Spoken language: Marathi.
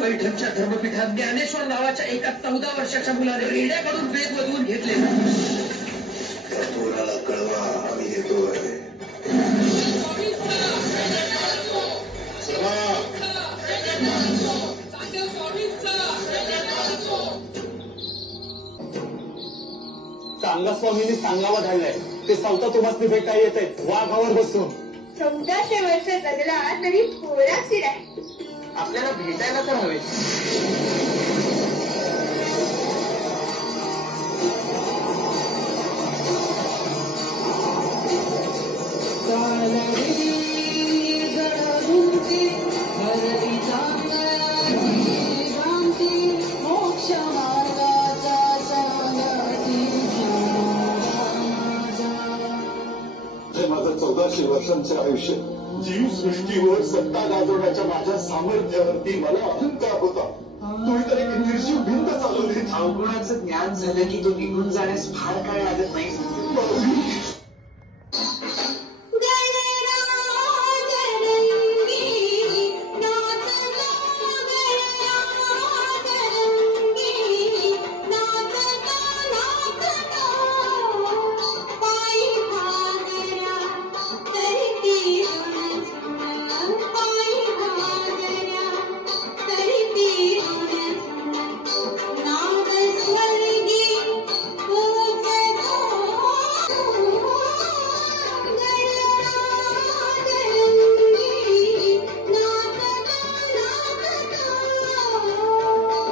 पैठणच्या धर्मपीठात ज्ञानेश्वर नावाच्या एका 14 वर्षाच्या मुलाने रेड्याकडून वेद वधवून घेतले. त्या पोराला कळवा, आम्ही येतोय. सांगा स्वामींनी सांगावं घाललंय ते सावता तुम्हाला भेटा येते वाघावर बसून. 1400 वर्ष जगला तरी पोराची नाही. आपल्याला भेटायला तर हवे. माझं 1400 वर्षांचे आयुष्य जीवसृष्टीवर सत्ता गाजवण्याच्या माझ्या सामर्थ्यावरती मला अहंकार होता. तुम्ही तरी निर्जीव भिंत चालवली. अवगुणाचं ज्ञान झालं की तो निघून जाण्यास फार काळ लागत नाही.